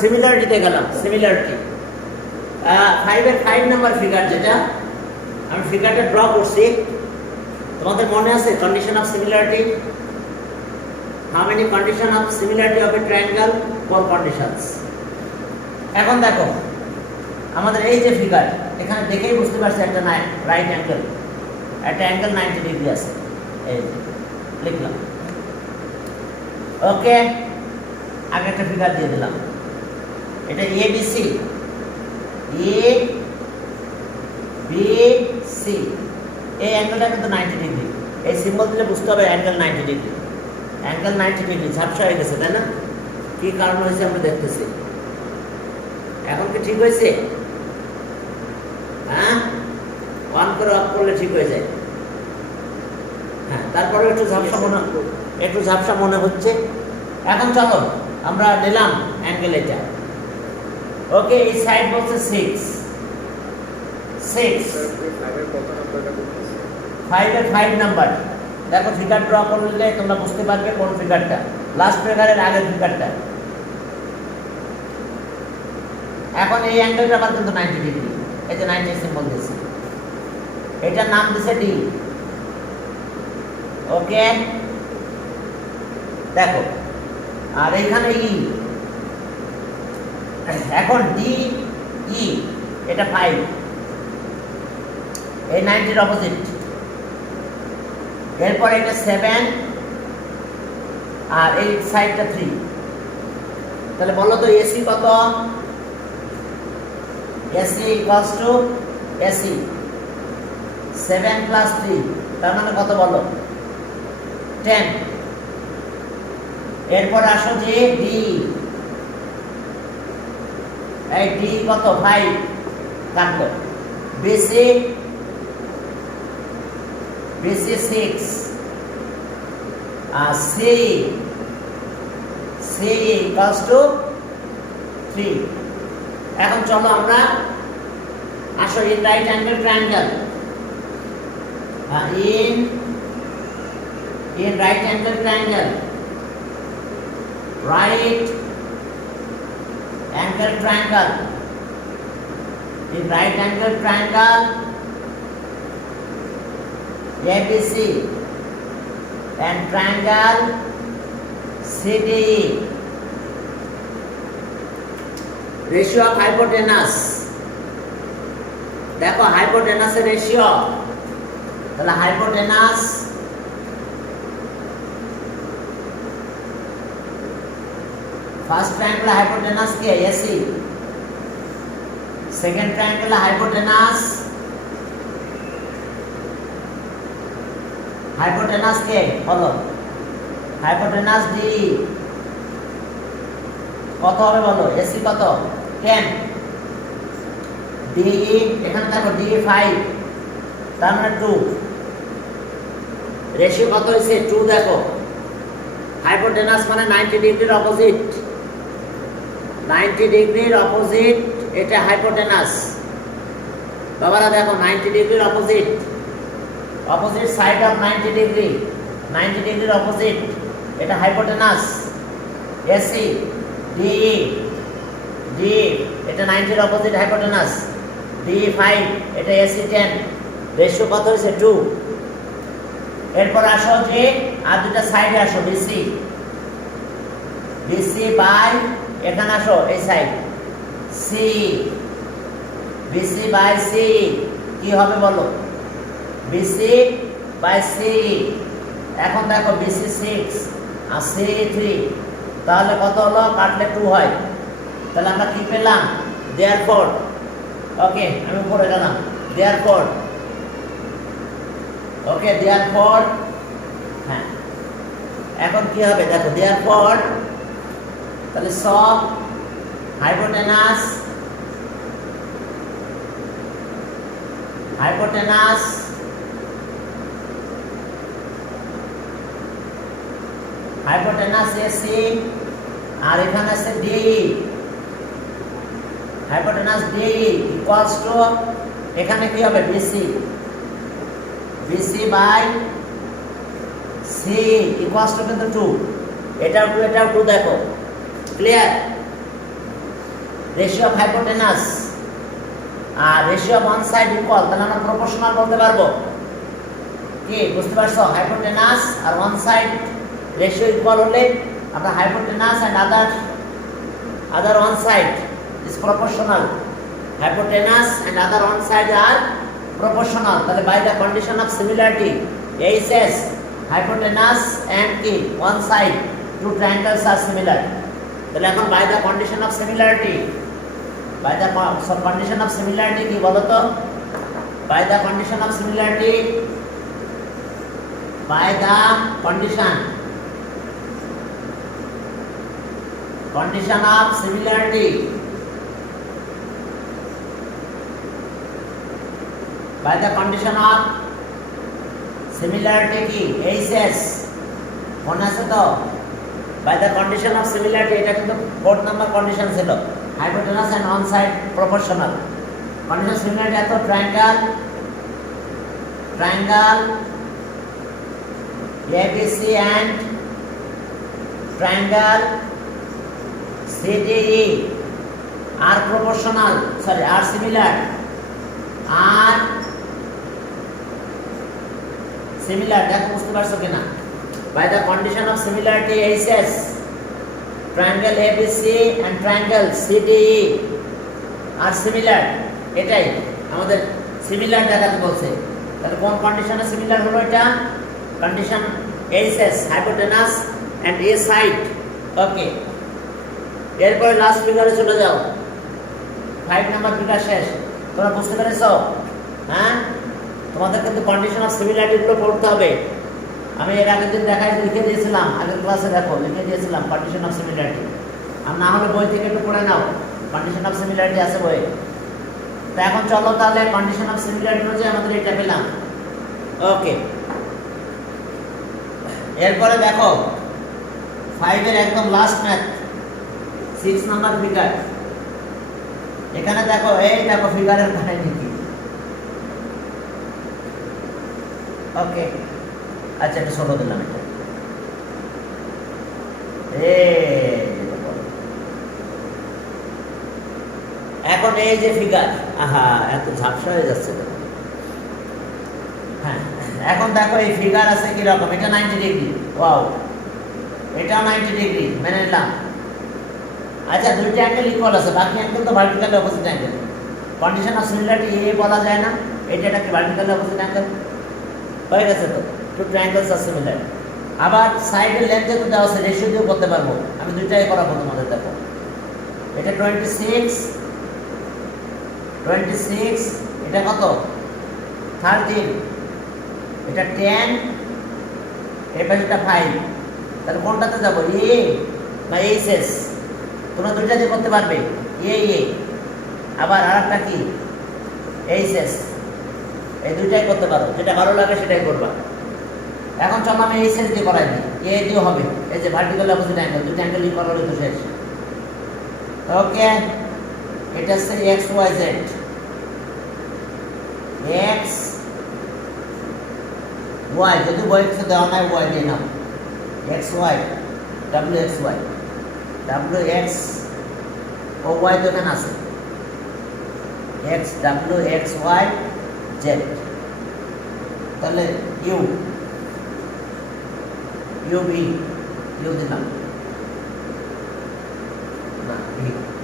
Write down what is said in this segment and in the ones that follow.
সিমিলারিটিতে গেলাম। Similarity 5 number figure, যেটা আমি ফিগারটা ড্র করছি, তোমাদের মনে আছে condition of similarity? How many condition of similarity of a triangle? 4 conditions. এখন দেখো আমাদের এই যে ফিগার, এখানে দেখেই বুঝতে পারছি একটা রাইট অ্যাঙ্গেল, একটা অ্যাঙ্গেল 90 ডিগ্রি আছে, এই লিখলাম। ওকে, আগে একটা ফিগার দিয়ে দিলাম, এটা ABC, ABC, এই অ্যাঙ্গেলটা কিন্তু 90 ডিগ্রি। এই সিম্বল দিলে বুঝতে হবে অ্যাঙ্গেল 90 ডিগ্রি। অ্যাঙ্গেল 90 ডিগ্রি ঝাপসা হয়ে গেছে, তাই না? কি কারণ হয়েছে আমরা দেখতেছি। এখন কি ঠিক হয়েছে? হ্যাঁ, অন করে অফ করলে ঠিক হয়ে যায়। হ্যাঁ, তারপরে একটু ঝাপসা মনে হচ্ছে। এখন চলো আমরা নিলাম অ্যাঙ্গেল এটা। ওকে, এই সাইড বলছে 6, 5 নাম্বার। দেখো ফিগার ড্র করলে তোমরা বুঝতে পারবে কোন ফিগারটা, লাস্ট ফিগারের আগের ফিগারটা। এখন এই অ্যাঙ্গেলটা আবার কিন্তু 90 ডিগ্রি, এই যে 90 সিম্বল দিয়েছে, এটার নাম দিছে ডি। ওকে, দেখো, আর এখানে ই। এখন ডি ই, এটা 5, এই 90 অপোজিট। এরপর এটা 7, আর এই সাইডটা 3। তাহলে বলো তো এসি কত? AC equals to AC 7 plus 3, তার মানে কত বলো? 10। এরপর আসো যে ডি, এই ডি কত? 5 কাটলো। বিসি 6, আর সি ইকুয়ালস টু 3। এখন চলো আমরা আসো in right angle triangle, in right angle triangle, right angle triangle, in right angle triangle ABC and triangle CDE, ratio of hypotenuse, দেখো hypotenuse রেশিও, তাহলে hypotenuse ফার্স্ট ট্রায়াঙ্গেল হাইপোটেনাস কে? AC. Second triangle hypotenuse কে বলো? Hypotenuse D. কত হবে বলো? AC কত? 10। D এখানে দেখো D 5, তার মানে 2। রেশিও কত হয়েছে? 2। দেখো হাইপোটেনাস মানে 90 ডিগ্রির অপোজিট, 90 ডিগ্রির অপোজিট, এটা হাইপোটেনাস। বাবারা দেখো 90 ডিগ্রির opposite, opposite side of 90 degree, 90 ডিগ্রির অপোজিট, এটা হাইপোটেনাস। এসি ডি এটা 90 এর অপোজিট হাইপোটেনাস, ডি 5, এটা এসি 10। রেশিও কত হয়েছে? 2। এরপর আসো যে আর দুটা সাইডে আসো, বিসি বাই, এখানে আসো এই side C, BC by C কি হবে বলো? BC by C. এখন দেখো বিসি 6 আর সি 3, তাহলে কত হলো? কাটলে 2 হয়। তাহলে আমরা কি পেলাম? দেয়ারফর, ওকে আমি উপরে গেলাম, দেয়ারফর, ওকে দেয়ারফর, হ্যাঁ এখন কি হবে দেখো? দেয়ারফর তাহলে সব হাইপোটেনাস এসি, আর এখানে আছে D, hypotenuse D equals to, এখানে কি হবে? BC by C equals to কিন্তু 2, এটাও 2 এটাও 2। দেখো ক্লিয়ার? রেশিও অফ হাইপোটেনাস আর ratio of one side equal, তাহলে আমরা প্রপোর্শনাল বলতে পারবো। কি বুঝতে পারছো? হাইপোটেনাস আর ওয়ান সাইড রেশিও ইকুয়াল হলে আমরা hypotenuse and other one side is proportional. Hypotenuse and other one side are proportional. তাহলে by the condition of similarity, এই says hypotenuse and কি one side two triangles are similar. তাহলে এখন by the condition of similarity, by the condition of similarity কি বলো তো? By the condition of similarity, by the condition of similarity, by the condition of similarity কি এই says মনে আছে তো? by the condition of similarity, এটা কিন্তু 4 নাম্বার কন্ডিশন ছিল, hypotenuse and one side proportional. condition of similarity এত triangle ABC and triangle CDE are proportional, are similar, দেখো বুঝতে পারছো কিনা? by the condition of similarity, it says triangle ABC and triangle CDE are similar. এটাই আমাদের similar দেখাতে বলছে। তাহলে কোন কন্ডিশনে সিমিলার হলো? এটা condition A says hypotenuse and A side. ওকে, এরপরে লাস্ট ফিগারে চলে যাও। 5 নাম্বার ফিগার শেষ। তোমরা বুঝতে পেরেছো? হ্যাঁ, তোমাদের কিন্তু কন্ডিশন অফ সিমিলারিটি গুলো পড়তে হবে। আমি এর আগের দিন লিখে দিয়েছিলাম, আগের ক্লাসে দেখো লিখে দিয়েছিলাম কন্ডিশন অফ সিমিলারিটি। আর না হলে বই থেকে একটু পড়ে নাও, কন্ডিশন অফ সিমিলারিটি আছে বইয়ে। তো এখন চলো তাহলে কন্ডিশন অফ সিমিলারিটি অনুযায়ী আমাদের এটা পেলাম। ওকে, এরপরে দেখো 5 এর একদম লাস্ট ম্যাথ, 6 নাম্বার ফিগার। এখানে দেখো, এই দেখো ফিগারের কাহিনী কি। ওকে, আচ্ছা এটা ছোট দিলাম। এখন এই যে ফিগার, আহা এত ঝাপসা হয়ে যাচ্ছে। হ্যাঁ, এখন দেখো এই ফিগার আছে কিরকম। এটা 90 ডিগ্রি, ওয়াও, এটাও 90 ডিগ্রি মেনে নিলাম। আচ্ছা, দুইটা অ্যাঙ্গেল ইকুয়াল আছে, বাকি অ্যাঙ্গেল তো vertical opposite angle. Condition of similarity এ বলা যায় না, এটা কি ভার্টিক্যাল অপোজিট অ্যাঙ্গেল হয়ে গেছে তো। Two triangles are similar. আবার সাইডের লেন্থ যেহেতু দেওয়া আছে, রেশিও দিয়েও করতে পারবো। আমি দুইটাই করাবো তোমাদের। দেখো এটা 26, এটা কত 13, এটা 10, এর পাশেটা 5। তাহলে কোনটাতে যাবো, এ না এই শেষ? তোমরা দুইটা দিয়ে করতে পারবে, এ আবার আর একটা কি এই শেষ। এই দুইটাই করতে পারো, যেটা ভালো লাগে সেটাই করবা। এখন চলো আমি এই শেষ দিয়ে করাই দিই, এ দিয়েও হবে। এই যে ভার্টিক্যাল অপোজিট অ্যাঙ্গেল, দুইটা অ্যাঙ্গেল ইকুয়াল হলে তো শেষ। ওকে, এটা হচ্ছে X Y Z. X Y, যদি ওয়াই কিছু দেওয়া নাই ওয়াই দিয়ে নাও। X Y, W X Y, W X ও ওয়াই তো এখানে আছে। X W X Y Z. তাহলে ইউ ভি, ইউ দিলাম না,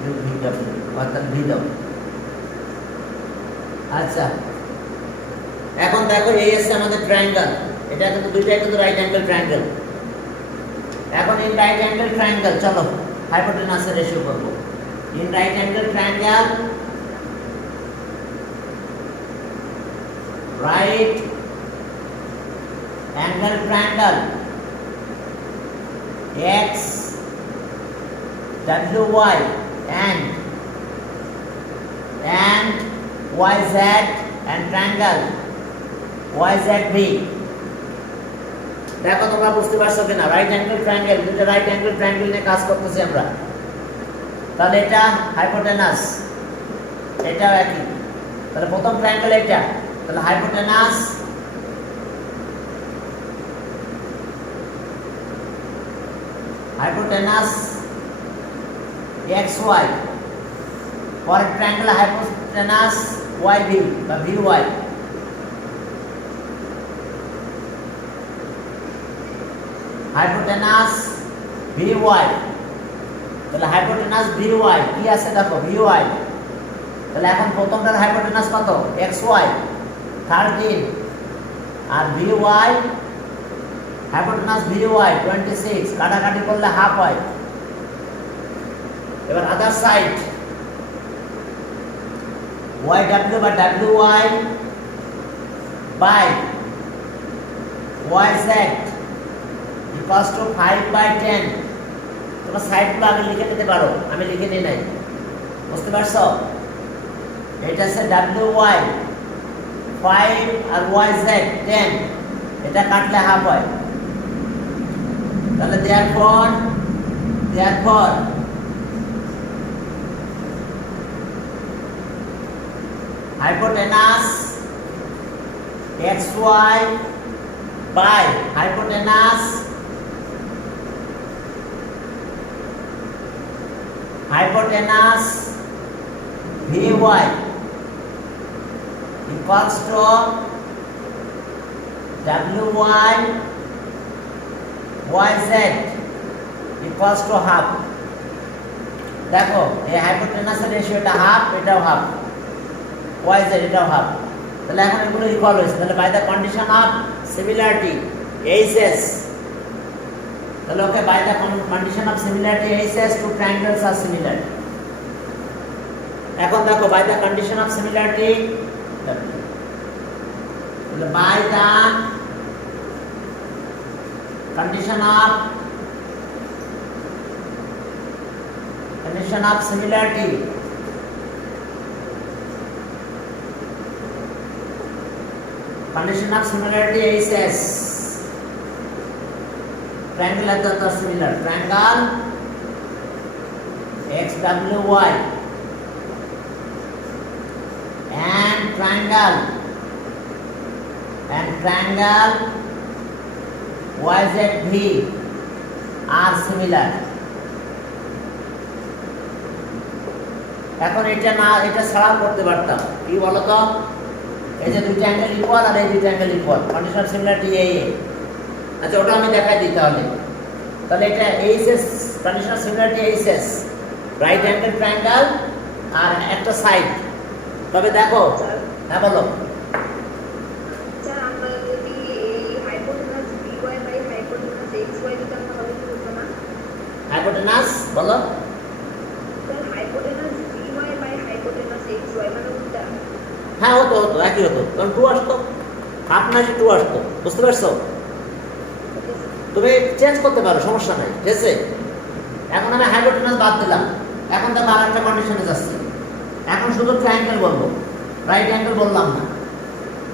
ইউ ভি ডাব্লিউ, অর্থাৎ ভি দাও। আচ্ছা, এখন দেখো এই আছে আমাদের ট্রায়াঙ্গেল। এটা কিন্তু দুইটাই কিন্তু রাইট অ্যাঙ্গেল ট্রায়াঙ্গেল। এখন ইন রাইট অ্যাঙ্গেল ট্রায়াঙ্গেল চলো হাইপোটেনাসের রেশিও করব। In right angle triangle, right angle triangle, x wy and yz and triangle yzb। দেখো তোমরা বুঝতে পারছো কিনা? রাইট অ্যাঙ্গেল ট্রায়াঙ্গেল, দুটো রাইট অ্যাঙ্গেল ট্রায়াঙ্গেল নিয়ে কাজ করতেছি আমরা। তাহলে এটা হাইপোটেনাস, এটাও একই। তাহলে প্রথম ট্রায়াঙ্গেল এটা, তাহলে hypotenuse xy for a triangle hypotenuse YV বা VY hypotenuse VY তাহলে hypotenuse VY কি আছে দেখো VY তাহলে এখন প্রথমটার hypotenuse কত XY 13 আর VY hypotenuse VY 26 কাটাকাটি করলে হাফ হয় এবার আদার সাইড YW বা WY by YZ equals to 5/10 তোমরা সাইডগুলো আগে লিখে নিতে পারো আমি লিখে নিই নাই বুঝতে পারছো এটা আছে WY 5 আর YZ 10 এটা কাটলে হাফ হয় তাহলে therefore hypotenuse XY by hypotenuse VY equals to WY YZ equals to half দেখো এই hypotenuse রেশিওটা হাফ এটাও হাফ YZ এটাও হাফ তাহলে এখন এগুলো ইকুয়াল হয়েছে তাহলে by the condition of similarity HS তাহলে okay by the condition of similarity HS two triangles are similar এখন দেখো by the condition of similarity তাহলে by the condition of similarity HS triangle at the similar triangle XWY and triangle YZV are similar এখন এটা ছাড়া করতে পারতাম কি বলো তো এই যে দুইটা অ্যাঙ্গেল ইকুয়াল আর এই দুইটা angle equal condition of similarity এই আচ্ছা ওটা আমি দেখাই দিই তাহলে এটা HS condition of similarity HS right angle triangle আর একটা সাইড তবে দেখো হ্যাঁ বলো স্যার আমরা যদি এই hypotenuse VY by hypotenuse XY দিতাম তাহলে কি হতো না হাইপোটেনাস বলো sir hypotenuse VY by hypotenuse XY মানে উল্টা হ্যাঁ হতো একই হতো কারণ 2 আসতো হাফ না 2 আসতো বুঝতে পারছো তুমি চেঞ্জ করতে পারো সমস্যা নাই ঠিক আছে এখন আমি হাইপোটেনাস বাদ দিলাম এখন দেখো আরেকটা কন্ডিশনে যাচ্ছি এখন শুধু ট্রায়াঙ্গেল বলবো রাইট অ্যাঙ্গেল বললাম না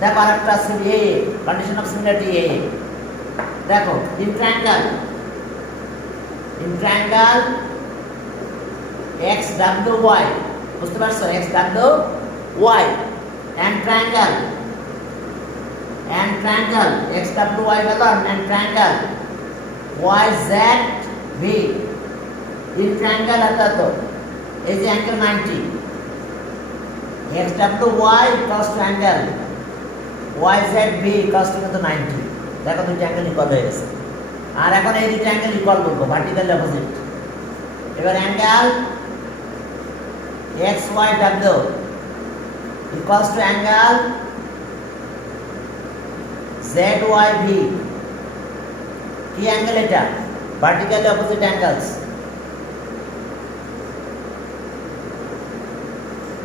দেখো আরেকটা আছে কন্ডিশন অফ সিমিলারিটি দেখো ইন ট্রায়াঙ্গেল XWY বুঝতে পারছো XWY and triangle XWY বলো and triangle YZV in triangle आता तो এই যে angle 90 XWY equals to angle YZV equals to 90 দেখো দুটো অ্যাঙ্গেল ইকুয়াল হয়ে গেছে আর এখন এই দুটো অ্যাঙ্গেল ইকুয়াল করব ভার্টিক্যাল অপোজিট এবার angle XYW equals to angle ZYV কি অ্যাঙ্গেল এটা vertically opposite angles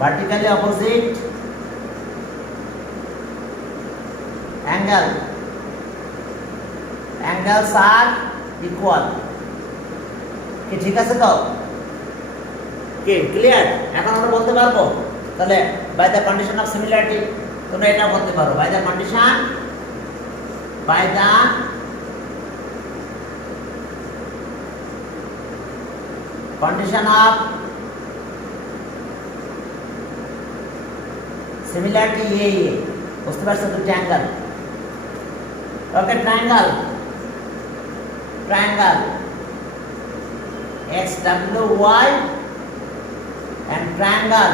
vertically opposite angles are equal কি ঠিক আছে তো কি ক্লিয়ার এখন আমরা বলতে পারবো তাহলে by the condition of similarity তোমরা এটা বলতে পারো by the condition of similarity বুঝতে পারছো দুটো angle okay triangle XWY and triangle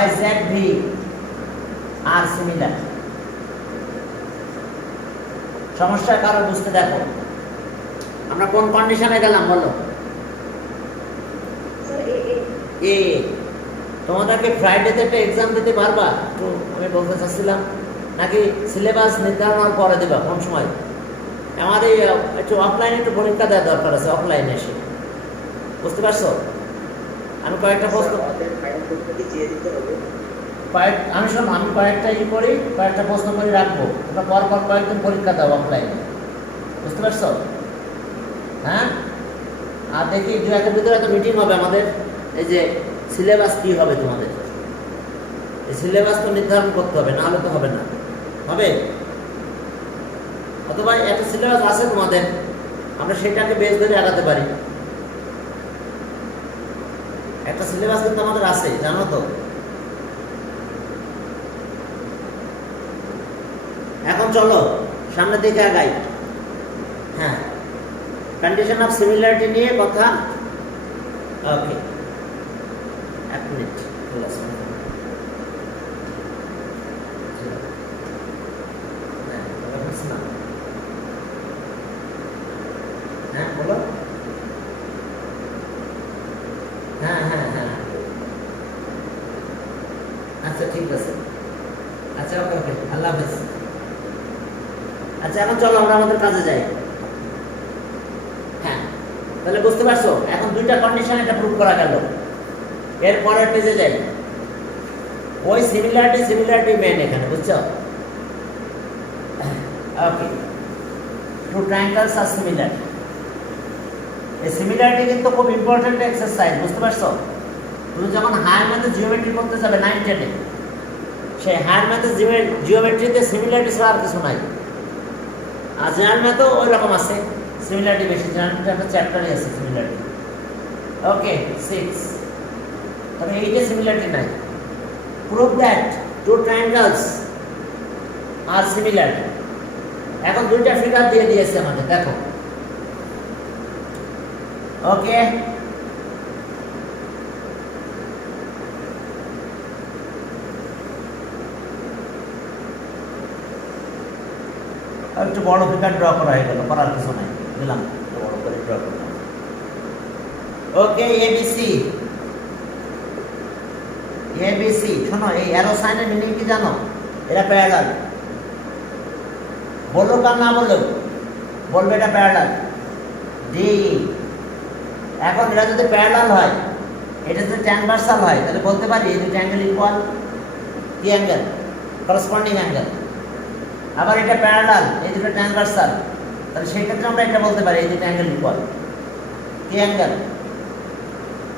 YZV are similar. সমস্যা কারো বুঝতে দেখো, আমরা কোন কন্ডিশনে গেলাম বলো? স্যার এ এ তোমাদেরকে ফ্রাইডেতে একটা এক্সাম দিতে পারবা তো আমি বলতে চাচ্ছিলাম, নাকি সিলেবাস নির্ধারণ হওয়ার পরে দেবা? কোন সময়? আমাদের একটু অফলাইনে একটু পরীক্ষা দেওয়ার দরকার আছে, অফলাইনে এসে, বুঝতে পারছো? আমি কয়েকটা প্রশ্ন আমি শোনো, আমি কয়েকটা করি, কয়েকটা প্রশ্ন করে রাখবো, তোমরা পর পর কয়েকদিন পরীক্ষা দাও অফলাইনে, বুঝতে পারছো? হ্যাঁ, আর দেখি দু একের ভিতরে একটা মিটিং হবে আমাদের, এই যে সিলেবাস কি হবে তোমাদের, এই সিলেবাস তো নির্ধারণ করতে হবে, নাহলে তো হবে না। হবে? অথবা একটা সিলেবাস আছে তোমাদের, আমরা সেটাকে বেস ধরে আগাতে পারি। একটা সিলেবাস কিন্তু আমাদের আছে, জানো তো? এখন চলো সামনের দিকে আগাই। হ্যাঁ, কন্ডিশন অফ সিমিলারিটি নিয়ে কথা। ওকে, এক মিনিট। হ্যাঁ বলো। হ্যাঁ হ্যাঁ হ্যাঁ, আচ্ছা ঠিক আছে, আচ্ছা ওকে ওকে, আল্লাহ হাফেজ। আচ্ছা এখন চলো আমরা আমাদের কাজে যাই। হ্যাঁ, তাহলে বুঝতে পারছো এখন দুইটা কন্ডিশন এটা প্রুভ করা গেল। এর পরের পেজে যাই। ওই সিমিলারিটি মেন এখানে, বুঝছো? ওকে, টু ট্রায়াঙ্গলস আর সিমিলার। এই সিমিলারিটি কিন্তু খুব ইম্পর্টেন্ট এক্সারসাইজ, বুঝতে পারছো? তুমি যখন হায়ার ম্যাথে জিওমেট্রি করতে যাবে 9 10-এ, সেই হায়ার ম্যাথে জিওমেট্রিতে সিমিলারিটি ছাড়া আর কিছু নাই। আর জেনারেল ম্যাথও ওই রকম আছে, সিমিলারিটি বেশি, জেনারেল একটা চ্যাপ্টারই আছে সিমিলারিটি। ওকে 6, তবে 8-এ সিমিলারিটি নাই। Prove that two triangles are similar. এখন দুইটা ফিগার দিয়ে দিয়েছে আমাদের, দেখো। ওকে, একটু বড় ফিগার ড্র করা হয়ে গেল, করার কিছু নাই, দিলাম বড় করে ড্র করলাম। ওকে, এবিসি শোনো, এই অ্যারো সাইনের মিনিং কি জানো? এটা প্যারালাল। বলো কার না বলো, বলবে এটা প্যারালাল। ডি, এখন এটা যদি প্যারালাল হয়, এটা যদি ট্রান্সভার্সাল হয়, তাহলে বলতে পারি এই দুটো অ্যাঙ্গেল ইকুয়াল। কি অ্যাঙ্গেল? Corresponding angle. আবার এটা প্যারালাল, এই দুটো ট্রান্সভার্সাল, তাহলে সেই ক্ষেত্রে আমরা এটা বলতে পারি এই দুটো অ্যাঙ্গেল ইকুয়াল। কি angle?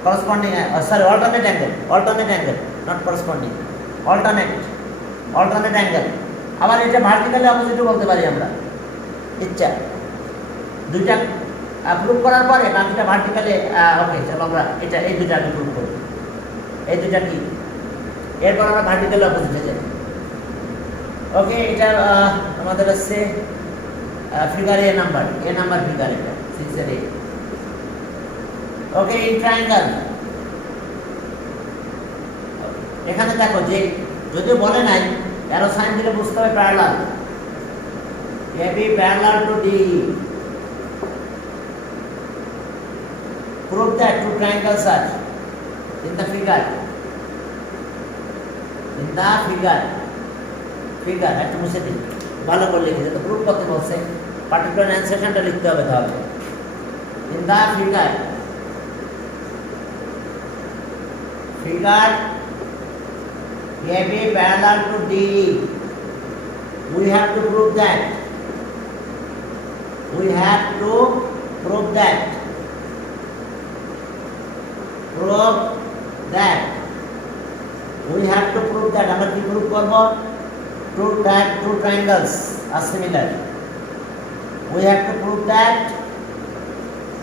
Corresponding, sorry alternate angle, not corresponding, alternate angle. আবার এটা ভার্টিক্যালি অপোজিটও বলতে পারি আমরা, ইচ্ছা। দুইটা প্রুভ করার পরে বাকিটা ভার্টিক্যালি। ওকে, চলো আমরা এটা এই দুইটা আগে প্রুভ করি। এই দুইটা কি? এরপর আমরা ভার্টিক্যালি অপোজিটে যাই। ওকে, এটা আমাদের হচ্ছে ফিগার এ নাম্বার ফিগার, এটা 6 এর এ। ওকে, ইন ট্রায়াঙ্গেল এখানে দেখো, যে যদিও বলে নাই, অ্যারো সাইন দিলে বুঝতে হবে parallel. AB parallel to D. Prove that two triangles are in the figure. একটু মুছে দিন, ভালো করে লিখে দিতে। প্রুভ করতে বলছে, পার্টিকুলার অ্যান্সারটা লিখতে হবে। তাহলে in the figure AB parallel to D, we have to prove that we have to prove that আমরা কি প্রুভ করব? two triangles are similar. We have to prove that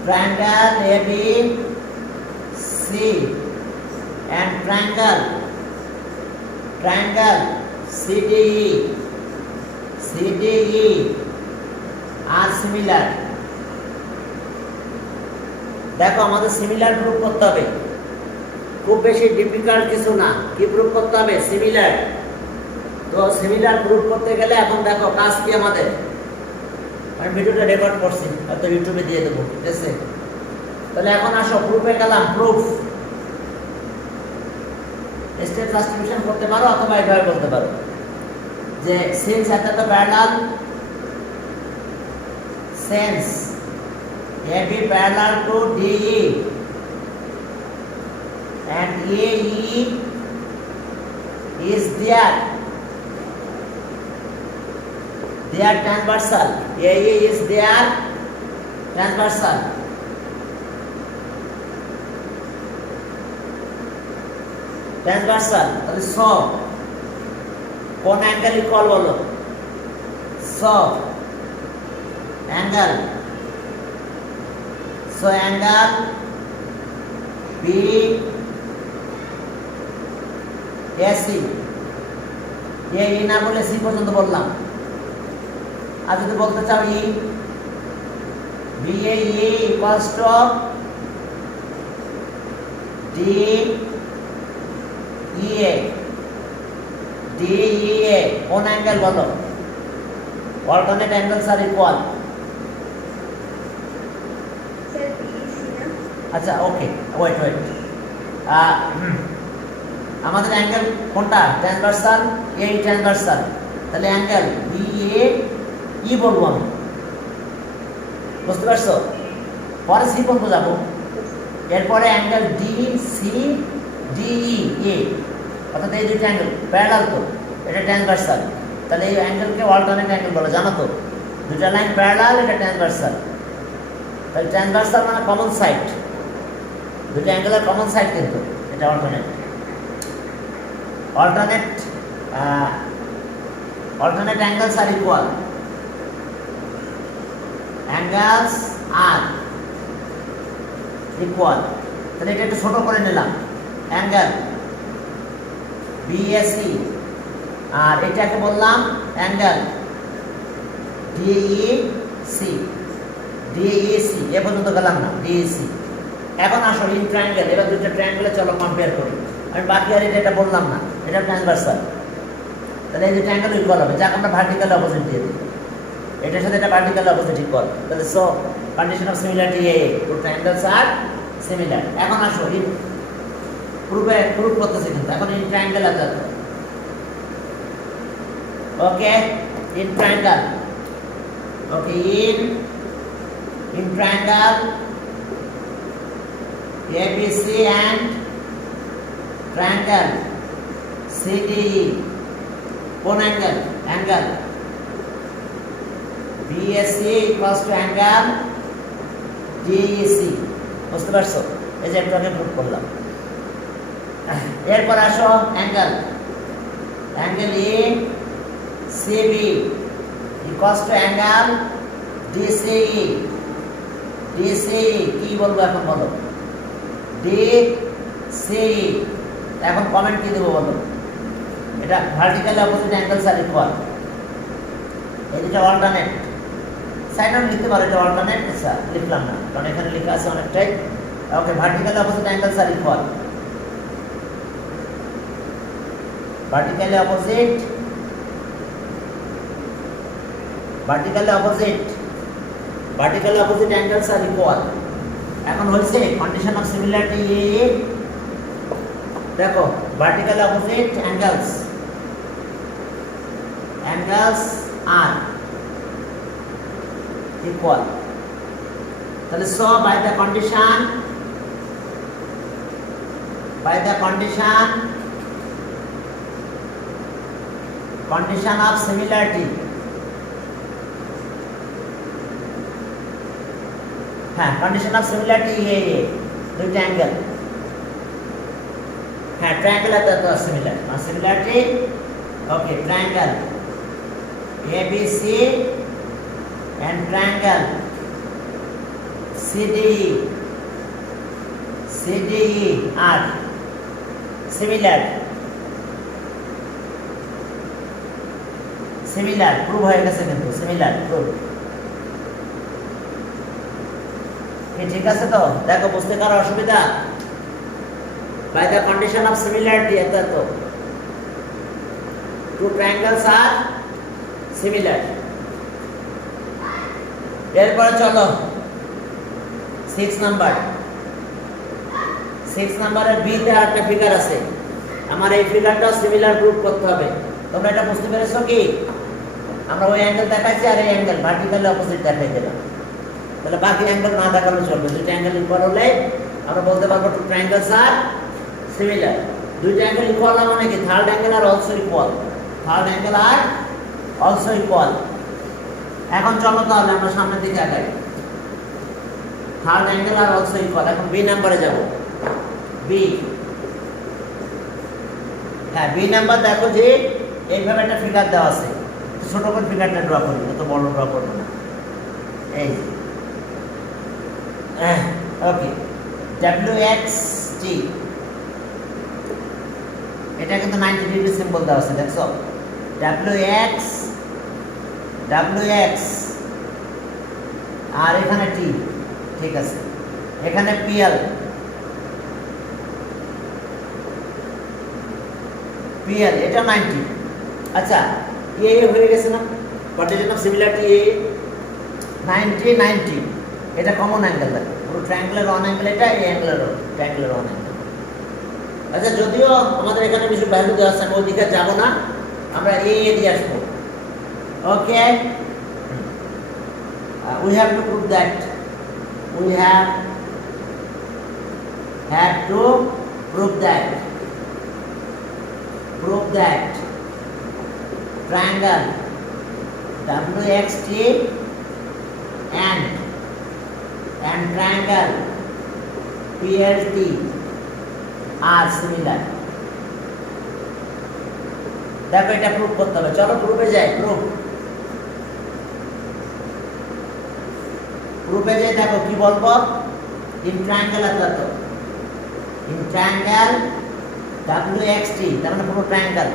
triangle ABC and triangle CDE are similar. দেখো, আমাদের similar prove করতে হবে। খুব বেশি difficult কিছু না। কি প্রুফ করতে হবে? সিমিলার। তো সিমিলার প্রুফ করতে গেলে এখন দেখো কাজ কি আমাদের। আমি ভিডিওটা রেকর্ড করছি, হয়তো ইউটিউবে দিয়ে দেবো, ঠিক আছে? তাহলে এখন আসো প্রুফে গেলাম। প্রুফ স্টেট সাবস্টিটিউশন করতে পারো অথবা এইভাবে বলতে পারো যে সিন্স এত তো parallel, since AB parallel to DE and AE is there transversal. AE is there transversal. Transversal. তাহলে সো কোন অ্যাঙ্গেল ইকুয়াল বলো? So angle, so angle BAC, এ না বলে সি পর্যন্ত বললাম। আর যদি বলতে চাও ই, BAE equals to DEA, কোন অ্যাঙ্গেল বলো? Alternate angles are equal. আচ্ছা ওকে, ওয়েট আমাদের অ্যাঙ্গেল কোনটা? ট্রান্সভার্সাল, এই ট্রান্সভার্সাল। তাহলে অ্যাঙ্গেল BAE বলবো আমি, বুঝতে পারছো? পরে সি পর্যন্ত যাবো, এরপরে অ্যাঙ্গেল DCDE, অর্থাৎ এই দুটো অ্যাঙ্গেল প্যারালাল, তো এটা ট্রান্সভার্সাল। তাহলে এই অ্যাঙ্গেলকে অল্টারনেট অ্যাঙ্গেল বলে, জানো তো? দুটো লাইন প্যারালাল, এটা ট্রান্সভার্সাল। তাহলে ট্রান্সভার্সাল মানে কমন সাইড, দুটো অ্যাঙ্গেলের কমন সাইড, কিন্তু এটা alternate. Alternate angles are equal, angles are equal. তাহলে এটা একটু ছোট করে নিলাম, অ্যাঙ্গেল BAC, আর এটাকে বললাম অ্যাঙ্গেল DEC। এ পর্যন্ত গেলাম না, DEC। এখন আসো ইন ট্রায়াঙ্গেল, এবার দুটো ট্রায়াঙ্গেলে চলো কম্পেয়ার করি। আমি বাকি আর এটা বললাম না, এটা ট্রান্সভার্সাল। তাহলে এই দুটো অ্যাঙ্গেল ইকুয়াল হবে, যাকে আমরা ভার্টিক্যাল অপোজিট দিয়ে দিই। এটার সাথে এটা ভার্টিক্যাল অপোজিট ইকুয়াল। তাহলে সো কন্ডিশন অফ সিমিলারিটি এ, টু ট্রায়াঙ্গেলস আর সিমিলার। এখন আসো ইন প্রুফ করতেছি, কিন্তু এখন ইন ট্রায়াঙ্গেল আছে। Okay, in triangle, okay, in triangle ABC and triangle CDE, কোন angle? Angle BAC equals to angle DEC, বুঝতে পারছো? এই যে একটু আগে প্রুফ করলাম। এরপর আসো angle ACB equals to angle DCE। কি বলবো এখন বলো? DCE। এখন কমেন্ট কি দেবো বলো? এটা vertical opposite angles are equal. এই দুটো অল্টারনেট সাইড লিখতে পারো, এটা অল্টারনেট। আচ্ছা লিখলাম না, কারণ এখানে লেখা আছে অনেকটাই। Okay, vertical opposite angles are equal, vertical opposite angles are equal. এখন হয়েছে কন্ডিশন অফ সিমিলারিটি এ। দেখো vertical opposite angles are equal. তাহলে so by the condition of similarity, হ্যাঁ, কন্ডিশন অফ সিমিলারিটি এ, দুইটা অ্যাঙ্গেল, হ্যাঁ ট্রায়াঙ্গেল আছে তো similar, similarity. Okay, triangle ABC and triangle CDE are similar, prove হয়ে গেছে, কিন্তু সিমিলার প্রুভ। ঠিক আছে তো? দেখো বুঝতে কারো অসুবিধা? by the condition of similarity এত এত two triangles are similar এরপরে চলো 6 নাম্বারে বি তে একটা ফিগার আছে আমার এই ফিগারটা সিমিলার গ্রুপ করতে হবে তোমরা এটা বুঝতে পেরেছো কি আমরা ওই অ্যাঙ্গেল দেখাচ্ছি আর এই অ্যাঙ্গেল ভার্টিক্যালি অপোজিট দেখাই দিলাম তাহলে বাকি অ্যাঙ্গেল না দেখালে চলবে দুইটা অ্যাঙ্গেল ইকুয়াল হলে আমরা বলতে পারবো টু ট্রায়াঙ্গেলস আর সিমিলার দুইটা অ্যাঙ্গেল ইকুয়াল মানে কি third angle are also equal এখন চলো তাহলে আমরা সামনের দিকে আগাই third angle are also equal এখন বি নাম্বারে যাব বি হ্যাঁ বি নাম্বার দেখো যে এইভাবে একটা ফিগার দেওয়া আছে ছোট করে ফিগারটা ড্র করব এত বড় ড্র করব না এই ওকে WXT এটা কিন্তু 90 ডিগ্রি সিম্বল দেওয়া আছে দেখছো WX আর এখানে T ঠিক আছে এখানে PL এটা 90 আচ্ছা এ হয়ে গেছে না কন্ডিশন অফ সিমিলারিটি এ 90 এটা কমন অ্যাঙ্গেল দেখো পুরো ট্রায়াঙ্গেলের অন অ্যাঙ্গেল এটা এই অ্যাঙ্গেলের ট্রায়াঙ্গেলের অন অ্যাঙ্গেল আচ্ছা যদিও আমাদের এখানে কিছু ভ্যালু দেওয়া আছে আমি ওইদিকে যাব না আমরা এ দিয়ে আসবো ওকে we have to prove that we have to prove that triangle WXT and triangle PLT are similar দেখো এটা প্রুফ করতে হবে চলো প্রুফে যাই প্রুফে যাই দেখো কি বলবো ইন ট্রায়াঙ্গেল আছে ইন ট্রায়াঙ্গেল WXT তার মানে পুরো ট্রায়াঙ্গেল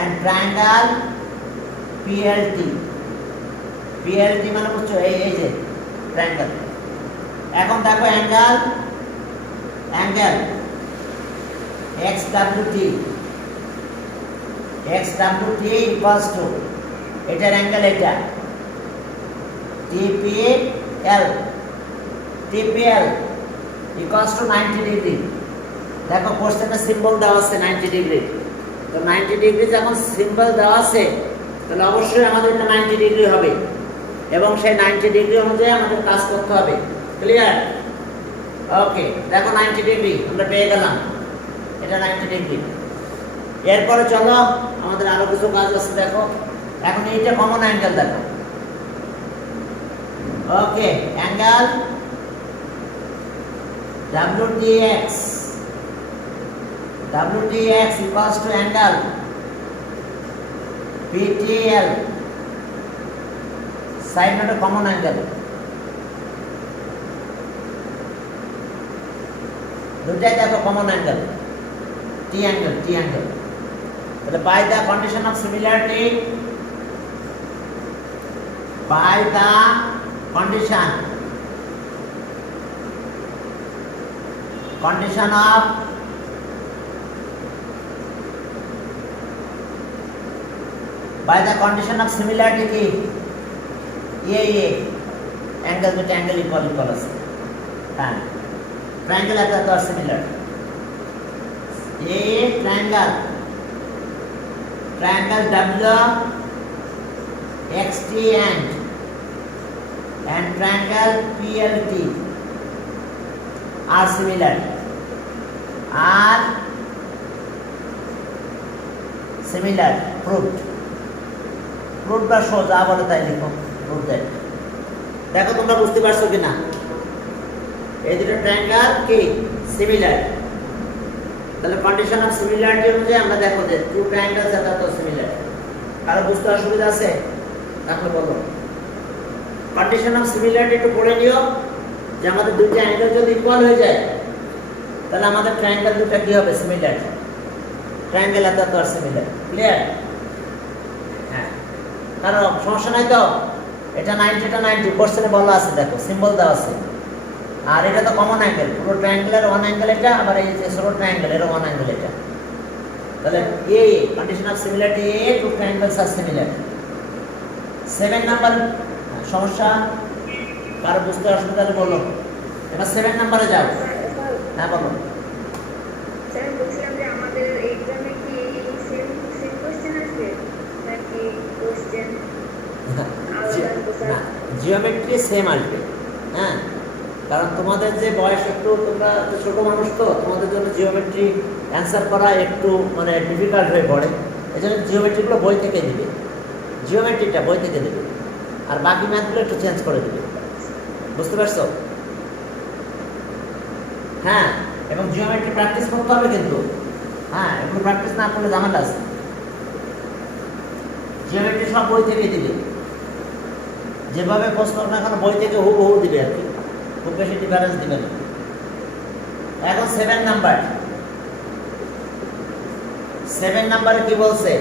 and triangle PLT মানে বুঝছো এই যে ট্রায়াঙ্গেল এখন দেখো অ্যাঙ্গেল XWT equals to এটার অ্যাঙ্গেল এটা TPL equals to 90 ডিগ্রি দেখো কোশ্চেনে সিম্বল দেওয়া আছে 90 ডিগ্রি তো 90 ডিগ্রি যখন সিম্বল দেওয়া আছে তাহলে অবশ্যই আমাদের এটা 90 ডিগ্রি হবে এবং সেই 90 ডিগ্রি অনুযায়ী আমাদের কাজ করতে হবে ক্লিয়ার ওকে দেখো 90 ডিগ্রি আমরা পেয়ে গেলাম এটা 90 ডিগ্রি এরপরে চলো আমাদের আরো কিছু কাজ আছে দেখো এখন এইটা কমন অ্যাঙ্গেল দেখো ওকে angle WTX equals to angle PTL side not a common angle দুটাই দেখো common angle T angle তাহলে by the condition of similarity by the condition of by the condition of similarity ki ye angle with angle equal আছে হ্যাঁ triangle are the similar a triangle WXT and triangle PLT are similar proved বা সোজা বলে তাই লিখো proof that দেখো তোমরা বুঝতে পারছো কিনা এই দুটো ট্রায়াঙ্গেল কি সিমিলার তাহলে কন্ডিশন অফ সিমিলারিটি অনুযায়ী আমরা দেখো যে টু ট্রায়াঙ্গেলস আর তো সিমিলার কারো বুঝতে অসুবিধা আছে তাহলে বলো কন্ডিশন অফ সিমিলারিটি একটু পড়ে নিও যে আমাদের দুটো অ্যাঙ্গেল যদি ইকুয়াল হয়ে যায় তাহলে আমাদের ট্রায়াঙ্গেল দুটো কি হবে সিমিলার ট্রায়াঙ্গেল আর তো সিমিলার ক্লিয়ার হ্যাঁ কারণ সমস্যা নাই তো এটা 90 কোশ্চেনে বলা আছে দেখো সিম্বল দেওয়া আছে আর এটা তো কমন অ্যাঙ্গেল, পুরো ট্রায়াঙ্গেলের ওয়ান অ্যাঙ্গেল এটা, আবার এই যে ছোট ট্রায়াঙ্গেল এর ওয়ান অ্যাঙ্গেল এটা। তাহলে এ কন্ডিশন অফ সিমিলারিটি, এ two triangles are similar. 7 number সমস্যা কারো বুঝতে অসুবিধা হলে বলো। এবার 7 নাম্বারে যাও। হ্যাঁ বলো। স্যার বলছিলাম যে আমাদের এক্সামে কি সেম সেম কোশ্চেন আসবে নাকি কোশ্চেন আলাদা? জিওমেট্রি সেম আসবে, হ্যাঁ, কারণ তোমাদের যে বয়স একটু, তোমরা তো ছোট মানুষ, তো তোমাদের জন্য জিওমেট্রি অ্যান্সার করা একটু মানে ডিফিকাল্ট হয়ে পড়ে। এই জন্য জিওমেট্রিগুলো বই থেকে দিবে, জিওমেট্রিটা বই থেকে দেবে, আর বাকি ম্যাথগুলো একটু চেঞ্জ করে দেবে। বুঝতে পারছো? হ্যাঁ, এবং জিওমেট্রি প্র্যাকটিস করতে হবে কিন্তু। হ্যাঁ, এগুলো প্র্যাকটিস না করলে ঝামেলা আছে। জিওমেট্রি সব বই থেকে দিবে, যেভাবে প্রশ্ন না কেন বই থেকে হুবহু দিবে আর কি, খুব বেশি ডিফারেন্স দিবে না। এখন 7 নাম্বার, 7 নাম্বারে কি বলছে?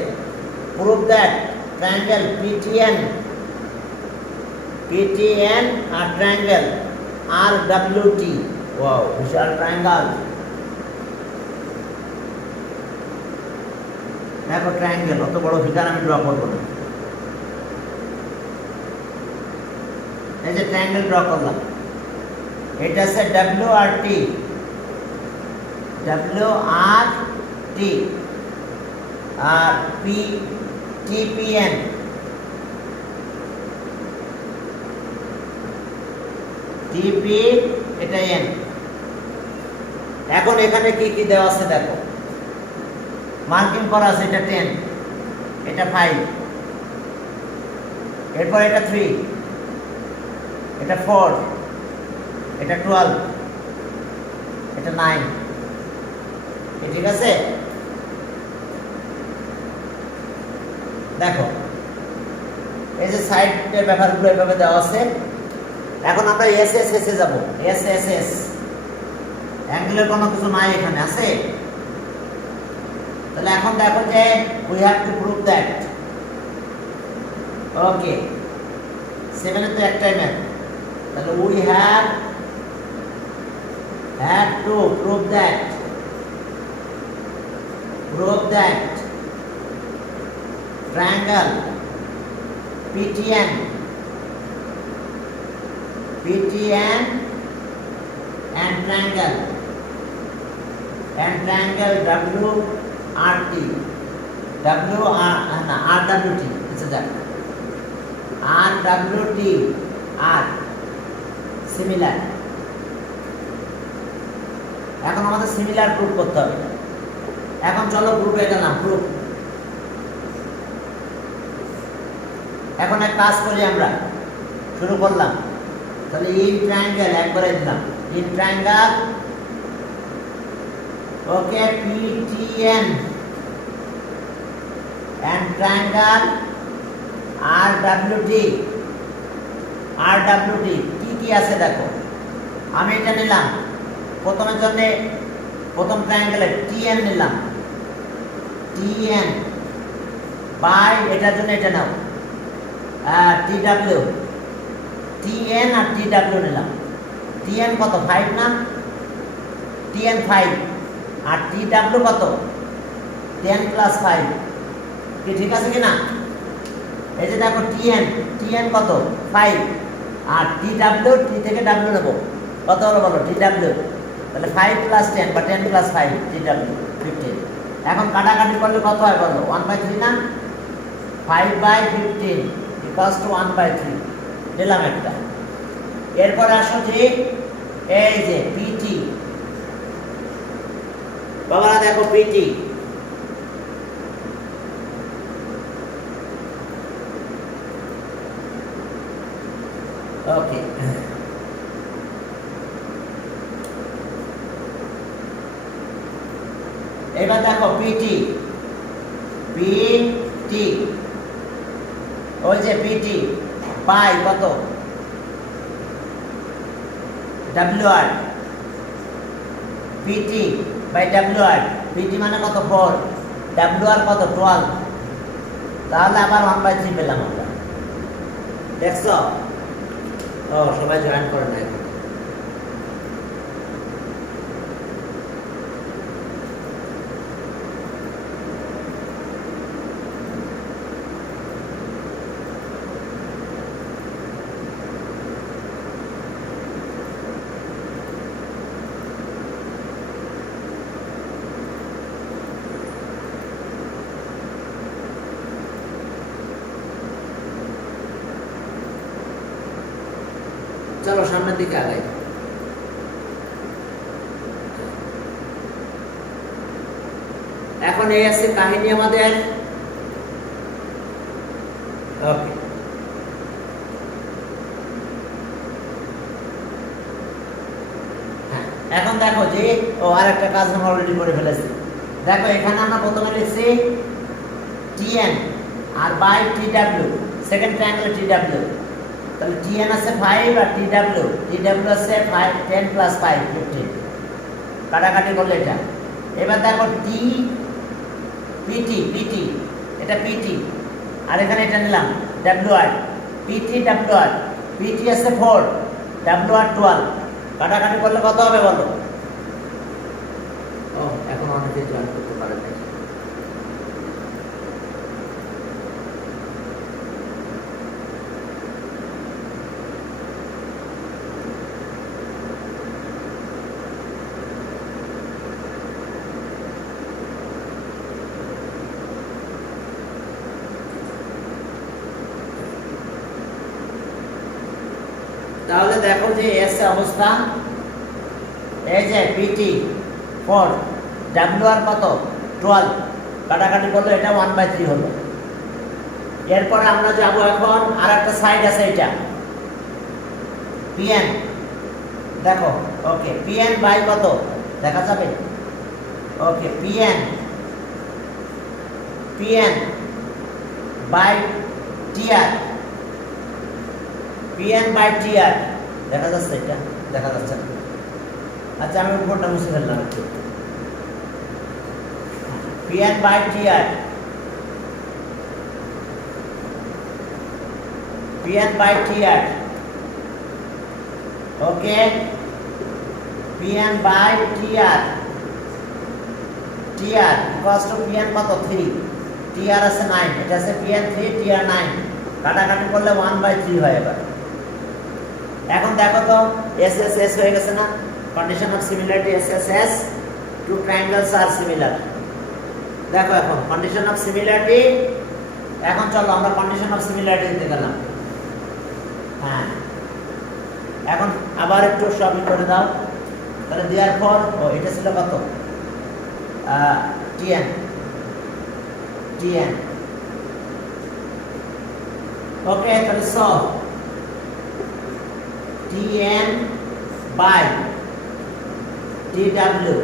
প্রুভ দ্যাট ট্রায়াঙ্গেল PTN আর ট্রায়াঙ্গেল RWT, ওয়াও বিশাল ট্রায়াঙ্গেল। দেখো ট্রায়াঙ্গেল, অত বড় ফিগার আমি ড্র করবো না। এই যে ট্রায়াঙ্গেল ড্র করলাম, এটা আছে WRT, আর TPN, এটা N। এখন এখানে কি কি দেওয়া আছে দেখো, মার্কিং করা আছে। এটা 10, এটা 5, এরপর এটা 3, এটা 4, এটা 12, এটা 9। ঠিক আছে? দেখো এই যে সাইডের ব্যাপারগুলো এভাবে দেওয়া আছে। এখন আমরা SSS এ যাব। SSS অ্যাঙ্গেলের কোনো কিছু নাই এখানে, আছে? তাহলে এখন দেখো যে we have to prove that, okay 7 এ তো একটাই ম্যাথ, তাহলে we have to prove that triangle PTN and triangle WRT, RWT, আচ্ছা যাক, RWT আর সিমিলার। এখন আমাদের সিমিলার প্রুফ করতে হবে। এখন চলো প্রুফে গেলাম, প্রুফ। এখন এক কাজ করি, আমরা শুরু করলাম। তাহলে ইন ট্রায়াঙ্গেল একবারে দিলাম, in triangle, okay, PTN and triangle RWT কি কি আছে দেখো। আমি এটা নিলাম প্রথমের জন্য, প্রথম ট্রায়াঙ্গেলে TN নিলাম, TN বাই এটার জন্য এটা নাও TW, TN আর TW নিলাম। TN কত? 5 না? TN 5 আর TW কত? 10 প্লাস 5। কি ঠিক আছে কি না? এই যে দেখো TN কত? 5 আর TW, T থেকে W নেব, কত হলো বলো? TW, তাহলে 5 প্লাস 10 বা 10 প্লাস 5 TW 15। এখন কাটাকাটি করলে কত হয় বলো? 1/3 না? 5/15 ইকুয়ালস টু 1/3 দিলাম একটা। এরপর আসো যে এই যে PT, বাবারা দেখো PT, ওকে, এবার দেখো PT, ওই যে PT পাই কত? WR, PT by WR, PT মানে কত? 4, WR কত? 12, তাহলে আবার 1/3 পেলাম আমরা। দেখছো? ও সবাই জয়েন করে না এখন। চলো সামনের দিকে আগাই। এখন এই আছে কাহিনী আমাদের। ওকে, এখন দেখো যে আর একটা কাজ আমরা অলরেডি করে ফেলেছি। দেখো এখানে আমরা প্রথমে লিখছি টিএন আর by TW, second triangle TW. তাহলে টিএন আছে 5 আর টিডব্লিউ আছে 5, 10 + 5 15, কাটাকাটি করলে এটা। এবার দেখো টি পিটি এটা পিটি, আর এখানে এটা নিলাম ডব্লিউআর, পিটি আছে 4, ডব্লিউআর 12, কাটাকাটি করলে কত হবে বলো? ও এখন অনেকে জয়েন করতে পারে না। তাহলে দেখো যে এস অবস্থা, এই যে পিটি 4, ডব্লিউআর কত 12, কাটাকাটি করলে এটা 1/3 হলো। এরপরে আমরা যাব এখন আর একটা সাইড আছে, এটা পিএন। দেখো ওকে, পিএন বাই কত দেখা যাবে? Okay, PN by TR, PN by TR দেখা যাচ্ছে? এটা দেখা যাচ্ছে না। আচ্ছা আমি উপরটা মুছে ফেললাম একটু। PN by TR, okay, PN by TR equals to PN কত 3, টিআর আছে 9, এটা আছে পিএন 3, টিআর 9, কাটাকাটি করলে 1/3 হয়। এবার এখন দেখো তো এস এস এস হয়ে গেছে না? Condition of similarity S S S, two triangles are similar. দেখো এখন কন্ডিশন অফ সিমিলারিটি, এখন চলো আমরা কন্ডিশন অফ সিমিলারিটি দিতে গেলাম। হ্যাঁ, এখন আবার একটু সবই করে দাও। তাহলে দেওয়ার পর এটা ছিল কত? TN, okay. তাহলে সব TN by TW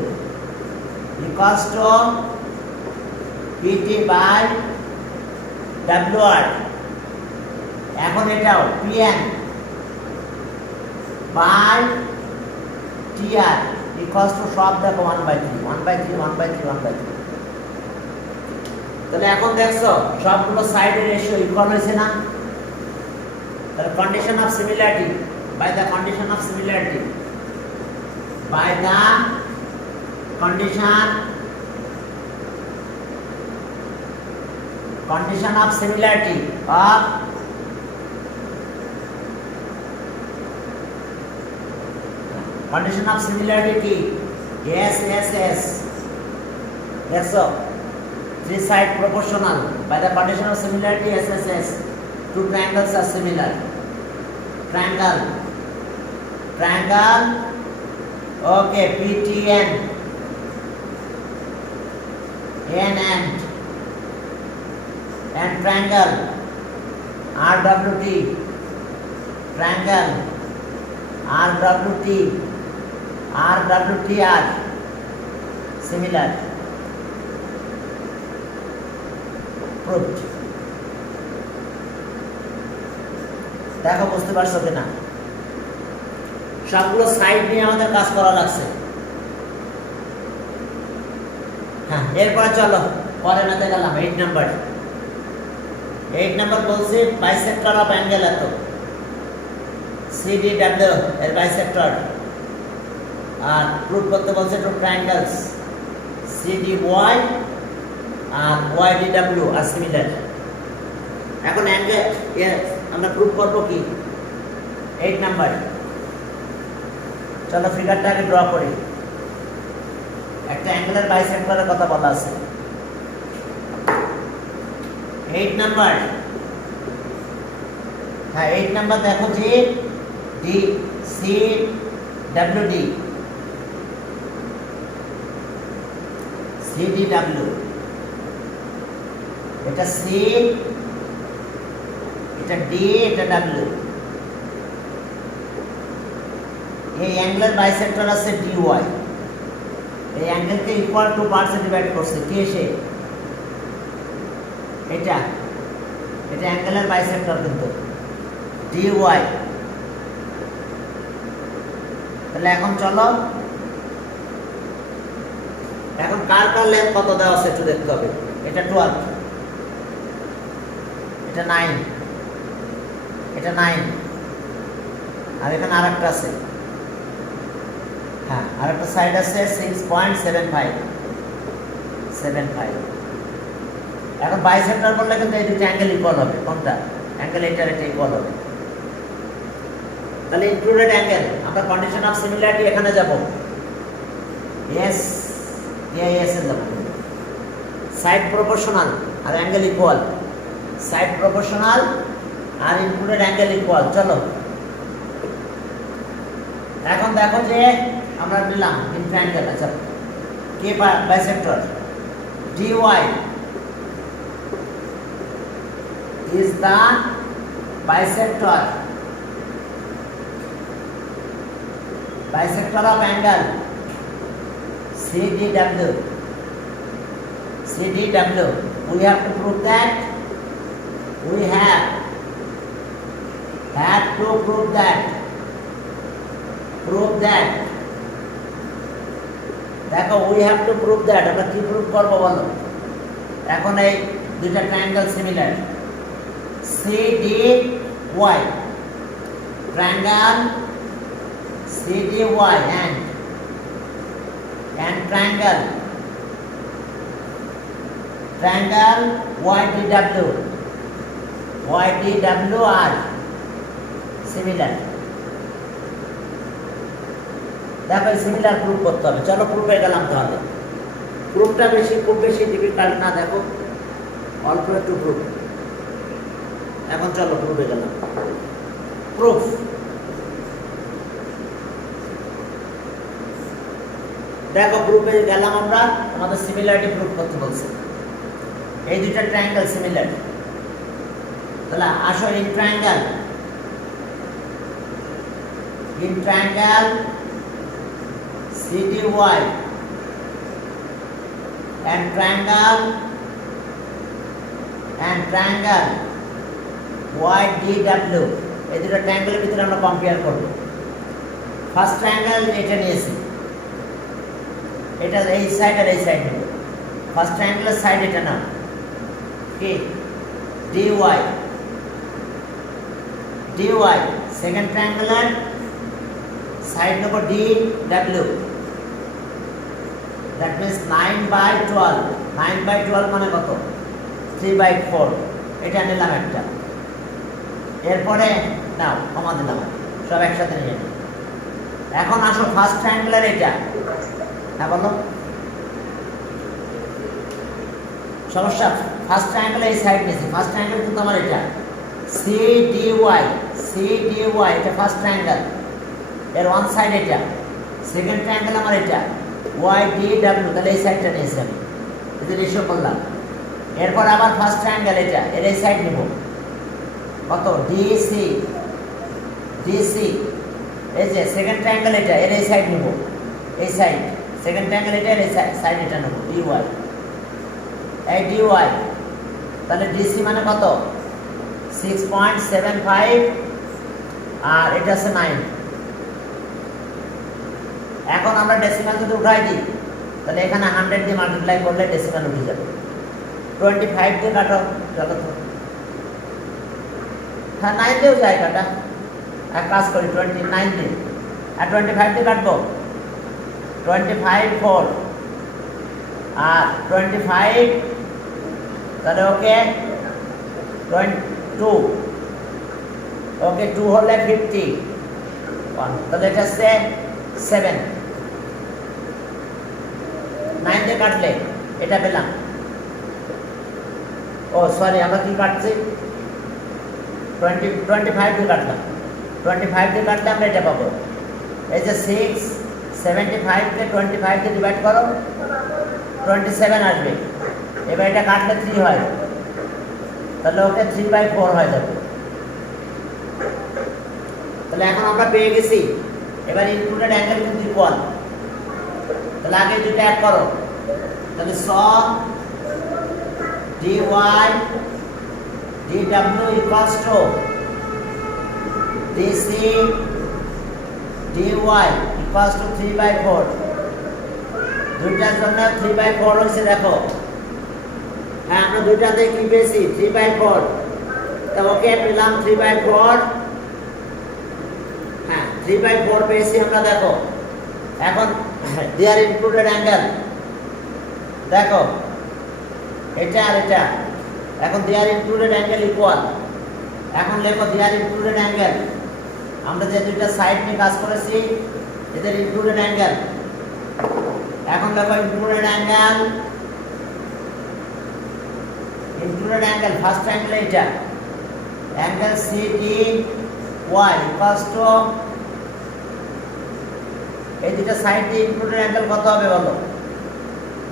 equals to PT by WR. এখন এটাও PN by TR equals to সব দেখো 1/3। তাহলে এখন দেখছো সবগুলো সাইডের রেশিও ইকুয়াল হয়েছে না? তাহলে condition of similarity, by the condition of similarity, condition of similarity of কি? yes দেখছো 3 side proportional, by the condition of similarity SSS, two triangles are similar. Triangle, okay, PTN, N and triangle RWT, RWTR similar, proved. দেখো বুঝতে পারছো কিনা? সবগুলো side নিয়ে আমাদের কাজ করা লাগছে। হ্যাঁ, এরপরে চলো পরে মেতে গেলাম 8 নাম্বার বলছে বাইসেক্টর অফ অ্যাঙ্গেল এত, CDW এর বাইসেক্টর। আর প্রুফ করতে বলছে টু ট্রায়াঙ্গেলস CDY আর YDW আর সিমিলার। এখন অ্যাঙ্গেল আমরা প্রুফ করব কি? 8 নাম্বার। চলো ফিগারটাকে ড্র করি। একটা অ্যাঙ্গেলের বাইসেক্টরের কথা বলা আছে। 8 নাম্বার, হ্যাঁ 8 নাম্বার দেখো যে CWD, CDW, এটা C, এটা D, এটা W। এই অ্যাঙ্গেলের বাইসেক্টর আছে DY। এই অ্যাঙ্গেলকে ইকুয়াল টু পার্টসে ডিভাইড করছে কে সে? এটা অ্যাঙ্গেলের বাইসেক্টর কিন্তু DY। তাহলে এখন চলো, এখন কার লেন্থ কত দেওয়া আছে একটু দেখতে হবে। এটা 12, এটা 9, এটা 9, আর এখানে আরেকটা আছে, হ্যাঁ আরেকটা সাইড আছে 6.75। এখন বাইসেক্টর করলে কিন্তু এই দুটো অ্যাঙ্গেল ইকুয়াল হবে। কোনটা অ্যাঙ্গেল? এটা ইকুয়াল হবে। তাহলে ইনক্লুডেড অ্যাঙ্গেল, আমরা কন্ডিশন অফ সিমিলারিটি এখানে যাব। এস এ যাব। সাইড প্রপোর্শনাল আর angle equal, side proportional are included angle equal. চলো এখন দেখো যে আমরা নিলাম ইন ট্রায়াঙ্গেল। আচ্ছা, কে bisector? DY is the bisector of angle CDW. We have to prove that. We have to prove that. দেখো, we have to prove that. আমরা কি প্রুভ করবো বলো? এখন এই দুইটা triangle similar, CDY, triangle CDY and triangle YDW are similar. দেখো similar proof করতে হবে। চলো প্রুফে গেলাম। তাহলে প্রুফটা খুব বেশি ডিফিকাল্ট না, দেখো অল্প একটু প্রুফ। এখন চলো প্রুফে গেলাম। প্রুফ, দেখো প্রুফে গেলাম আমরা। আমাদের সিমিলারিটি প্রুফ করতে বলছে। এই দুইটা ট্রায়াঙ্গেল সিমিলার। তাহলে আসো in triangle CDY and triangle YDW, এই দুটো ট্রায়াঙ্গেলের ভিতরে আমরা কম্পেয়ার করব। ফার্স্ট ট্রায়াঙ্গেল এটা নিয়েছি, এটা এই সাইড আর এই সাইড নেব। ফার্স্ট ট্রায়াঙ্গেলের সাইড এটা নাও, কি DY। সেকেন্ড ট্রায়াঙ্গেলের সাইড নেব DW। That means 9/12। 9/12 মানে কত? 3/4। এটা নিলাম একটা। এরপরে নাও, কমা দিলাম, সব একসাথে নিয়ে নিই। এখন আসো ফার্স্ট ট্রায়াঙ্গেলের এটা। হ্যাঁ বলো, সমস্যা? ফার্স্ট ট্রায়াঙ্গেল এই সাইড নিয়েছি। ফার্স্ট ট্রায়াঙ্গেল কিন্তু আমার এটা CDY, এটা ফার্স্ট ট্রায়াঙ্গেল, এর ওয়ান সাইড এটা। সেকেন্ড ট্রায়াঙ্গেল আমার এটা YDW, তাহলে এই সাইডটা নিয়েছি আমি, এটা রেশিও করলাম। এরপর আবার ফার্স্ট ট্রায়াঙ্গেল এটা, এর এই সাইড নেব কত? DC। এই যে সেকেন্ড ট্রায়াঙ্গেল এটা, এর এই সাইড নেব, এই সাইড। সেকেন্ড ট্রায়াঙ্গেল এটা, এর এই সাইড এটা নেব DY। এই DY, তাহলে DC মানে কত? 6.75 আর এটা আছে 9। এখন আমরা ডেসিমাল যদি উঠাই দিই, তাহলে এখানে 100 দিয়ে মাল্টিপ্লাই করলে ডেসিমাল উঠে যাবে। 25 দিয়ে কাটো, চলো তো। হ্যাঁ 9 দিয়েও যায় কাটা। এক কাজ করি, 29 দিয়ে আর 25 দিয়ে কাটবো। 25 4 আর 25, তাহলে ওকে 22, ওকে 2 হলে 50, তাহলে এটা হচ্ছে 7। 9 দিয়ে কাটলে এটা পেলাম। ও সরি, আমরা কি কাটছি? 25 দিয়ে কাটলাম। 25 দিয়ে কাটলে আমরা এটা পাবো এই যে 6 75 কে 25 কে ডিভাইড করো 27 আসবে। এবার এটা কাটলে 3 হয়, তাহলে ওকে 3/4 হয়ে যাবে। তাহলে এখন আমরা পেয়ে গেছি। এবার ইনক্লুডেড অ্যাঙ্গেল কিন্তু ইকুয়াল, তাহলে আগে দুটো অ্যাড করো। তাহলে saw dy dw equals to dc dy equals to 3/4। দুইটার জন্য 3/4 হয়েছে, দেখো। হ্যাঁ, আমরা দুইটাতে কি পেয়েছি? 3/4। তা ওকে পেলাম 3/4। হ্যাঁ, 3/4 পেয়েছি আমরা, দেখো। এখন দেয়ার ইনক্লুডেড অ্যাঙ্গেল, দেখো এটা আর এটা। এখন দেয়ার ইনক্লুডেড অ্যাঙ্গেল ইকুয়াল। এখন লেখো দেয়ার ইনক্লুডেড অ্যাঙ্গেল। আমরা যে দুইটা সাইড নিয়ে কাজ করেছি এদের ইনক্লুডেড অ্যাঙ্গেল। এখন লেখো included angle. Included angle first angle এটা, angle CD Y equals to, এই দুটো সাইড দিয়ে ইনক্লুডেড অ্যাঙ্গেল কত হবে বলো?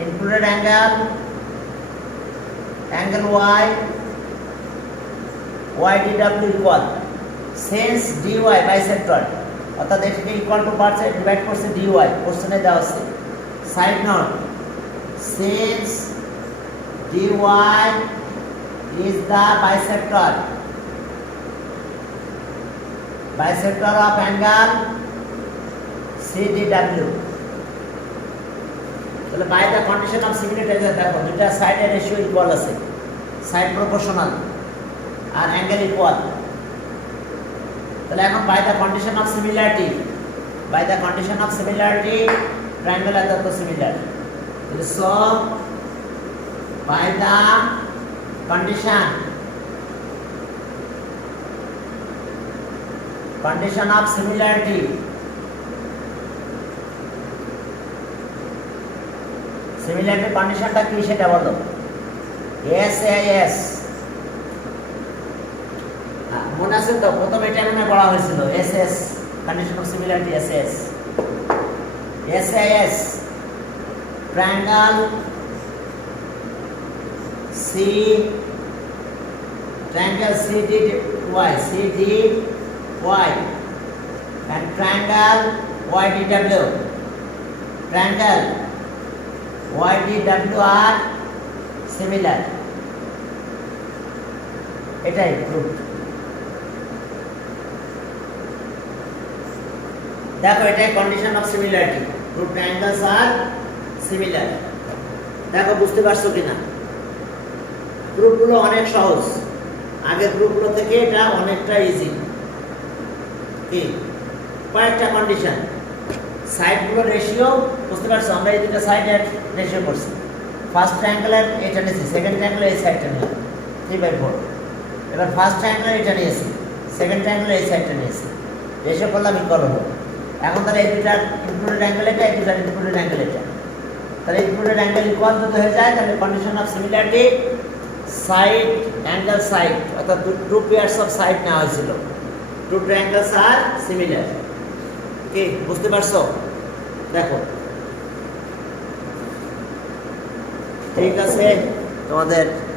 Included angle y ydw equal sense dy bisector, অর্থাৎ এটাকে ইকুয়াল টু পার্টস ডিভাইড করছে dy, কোশ্চেনে দেওয়া আছে। Side note, sense dy is the bisector of angle CDW। তাহলে by the condition of similarity, দেখো দুটা সাইডের রেশিও ইকুয়াল আছে, সাইড প্রপোর্শনাল আর অ্যাঙ্গেল ইকুয়াল। তাহলে এখন by the condition of similarity, triangle are the similar. তাহলে so by the condition of similarity, similarity কন্ডিশনটা কি সেটা বলো? SAS মনে আছে তো? প্রথম এটা মনে পড়া হয়েছিল, SS condition of similarity. SAS triangle CDY and triangle YDW, triangle YDW are similar, এটাই প্রুফ। দেখো এটাই condition of similarity, two triangles are similar. দেখো বুঝতে পারছো কিনা? প্রুফগুলো অনেক সহজ, আগের প্রুফগুলো থেকে এটা অনেকটা ইজি। কি কয়েকটা কন্ডিশন, সাইডগুলো রেশিও বুঝতে পারছো? আমরা এই দুটো সাইডের রেশিও করছি। ফার্স্ট ট্রায়াঙ্গেলের এটা নিয়েছি, সেকেন্ড ট্রায়াঙ্গেলের এই সাইডটা নিলাম 3/4। এবার ফার্স্ট ট্রায়াঙ্গেলের এটা নিয়েছি, সেকেন্ড ট্রায়াঙ্গেলের এই সাইডটা নিয়েছি, রেশিও করলাম ইকুয়াল হলো। এখন তাহলে এই দুটার ইনক্লুডেড অ্যাঙ্গেল এটা, এই দুটার ইনক্লুডেড অ্যাঙ্গেল এটা। তাহলে ইনক্লুডেড অ্যাঙ্গেল ইকুয়াল যদি হয়ে যায় তাহলে condition of similarity side angle side, অর্থাৎ টু পেয়ার্স অফ সাইড নেওয়া হয়েছিল, টু ট্রায়াঙ্গেলস আর সিমিলার। কি বুঝতে পারছো? দেখো ঠিক আছে তোমাদের